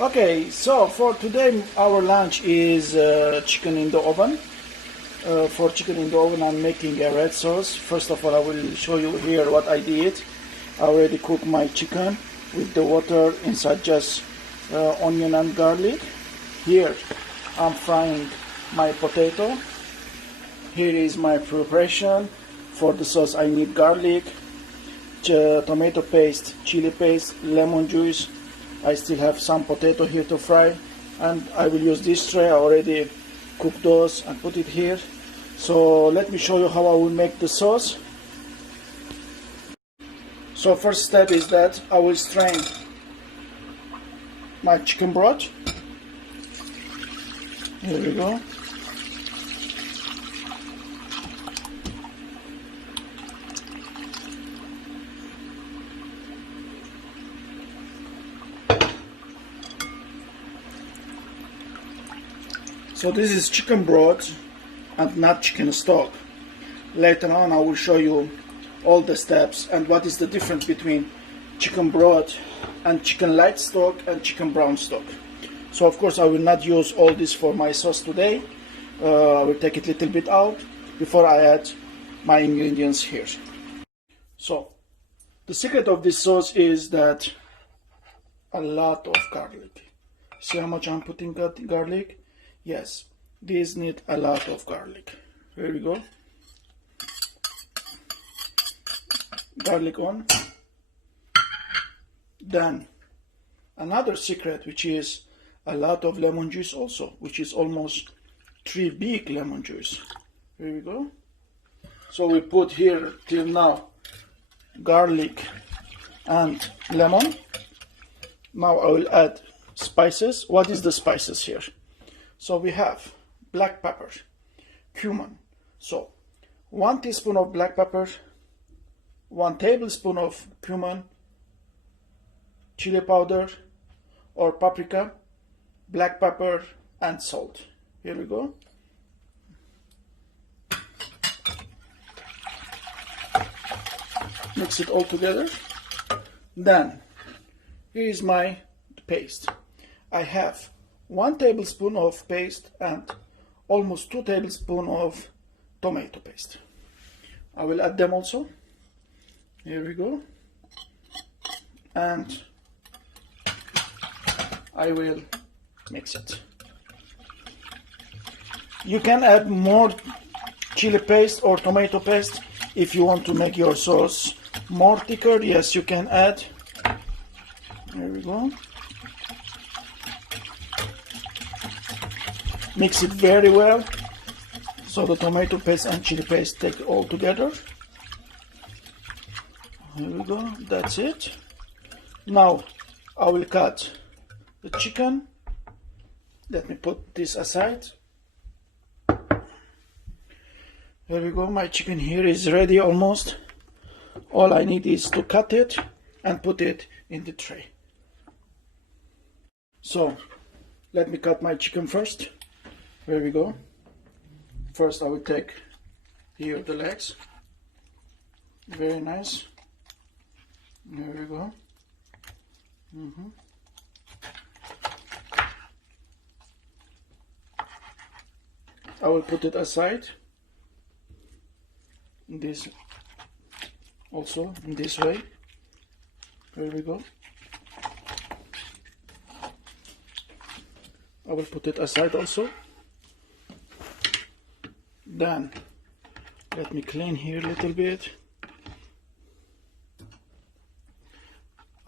Okay, so for today our lunch is chicken in the oven. For chicken in the oven I'm making a red sauce. First of all, I will show you here what I did. I already cooked my chicken with the water inside, just onion and garlic. Here I'm frying my potato. Here is my preparation. For the sauce I need garlic, tomato paste, chili paste, lemon juice. I still have some potato here to fry, and I will use this tray. I already cooked those and put it here. So let me show you how I will make the sauce. So first step is that I will strain my chicken broth. Here we go. So this is chicken broth and not chicken stock. Later on I will show you all the steps and what is the difference between chicken broth and chicken light stock and chicken brown stock. So of course I will not use all this for my sauce today. I will take it a little bit out before I add my ingredients here. So the secret of this sauce is that a lot of garlic. See how much I'm putting garlic? Yes, these need a lot of garlic. Here we go. Garlic on. Then another secret, which is a lot of lemon juice also, which is almost 3 big lemon juice. Here we go. So we put here till now garlic and lemon. Now I will add spices. What is the spices here? So we have black pepper, cumin. So 1 teaspoon of black pepper, 1 tablespoon of cumin, chili powder or paprika, black pepper and salt. Here we go. Mix it all together. Then here is my paste. I have 1 tablespoon of paste and almost 2 tablespoons of tomato paste. I will add them also. Here we go. And I will mix it. You can add more chili paste or tomato paste if you want to make your sauce more thicker. Yes, you can add. Here we go. Mix it very well so the tomato paste and chili paste take it all together. Here we go, that's it. Now I will cut the chicken. Let me put this aside. Here we go, my chicken here is ready almost. All I need is to cut it and put it in the tray. So let me cut my chicken first. Here we go. First I will take here the legs. Very nice. There we go. I will put it aside. This also in this way. There we go. I will put it aside also. Then let me clean here a little bit.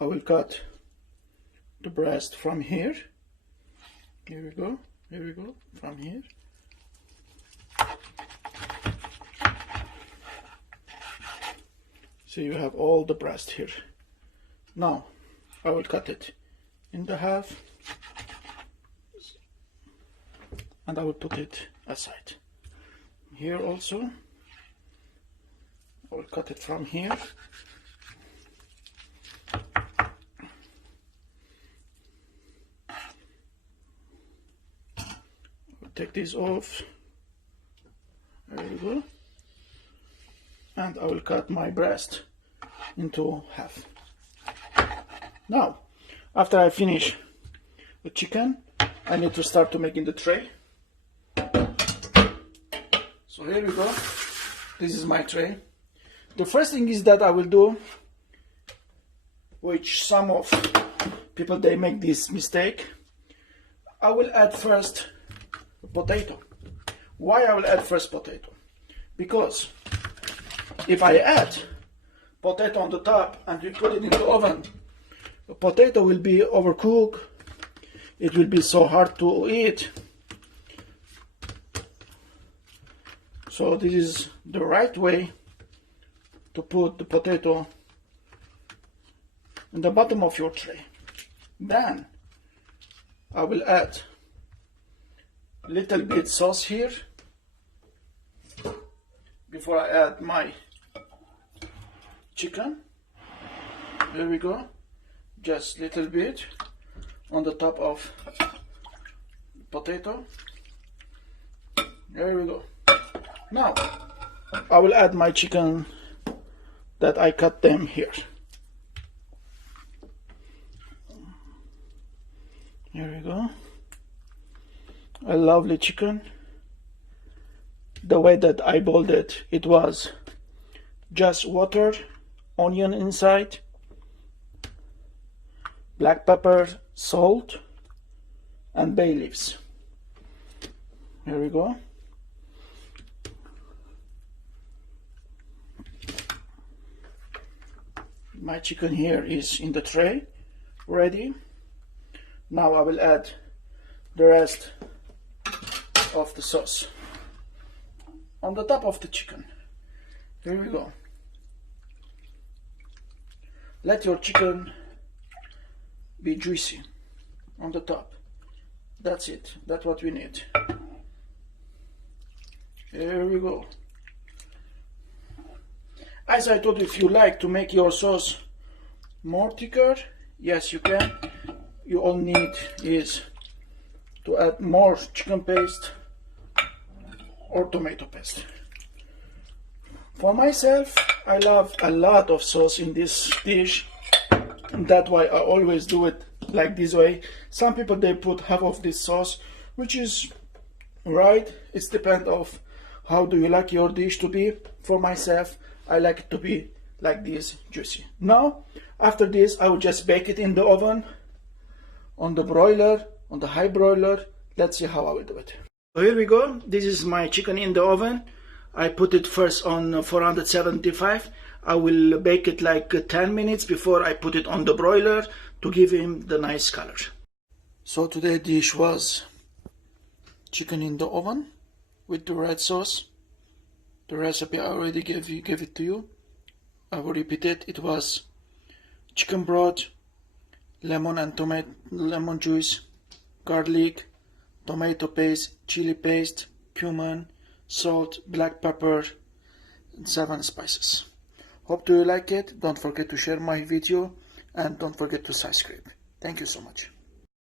I will cut the breast from here. Here we go. Here we go. From here. So you have all the breast here. Now I will cut it in the half and I will put it aside. Here also I will cut it from here. I'll take this off. There we go. And I will cut my breast into half. Now, after I finish chicken, I need to start to making the tray. So here we go. This is my tray. The first thing is that I will do, which some of people they make this mistake, I will add first potato. Why I will add first potato? Because if I add potato on the top and we put it in the oven, the potato will be overcooked. It will be so hard to eat. So this is the right way to put the potato in the bottom of your tray. Then I will add a little bit sauce here before I add my chicken. There we go. Just a little bit on the top of potato. There we go. Now I will add my chicken that I cut them here. Here we go. A lovely chicken. The way that I boiled it, it was just water, onion inside, black pepper, salt, and bay leaves. Here we go. My chicken here is in the tray, ready. Now I will add the rest of the sauce on the top of the chicken. Here we go. Let your chicken be juicy on the top. That's it. That's what we need. Here we go. As I told you, if you like to make your sauce more thicker, yes you can. You all need is to add more chicken paste or tomato paste. For myself, I love a lot of sauce in this dish. That's why I always do it like this way. Some people they put half of this sauce, which is right. It's depend of how do you like your dish to be. For myself, I like it to be like this, juicy. Now, after this, I will just bake it in the oven, on the broiler, on the high broiler. Let's see how I will do it. So here we go. This is my chicken in the oven. I put it first on 475. I will bake it like 10 minutes before I put it on the broiler to give him the nice color. So today's dish was chicken in the oven with the red sauce. The recipe I already gave it to you. I will repeat it. It was chicken broth, lemon and tomato, lemon juice, garlic, tomato paste, chili paste, cumin, salt, black pepper, and 7 spices. Hope you like it. Don't forget to share my video and don't forget to subscribe. Thank you so much.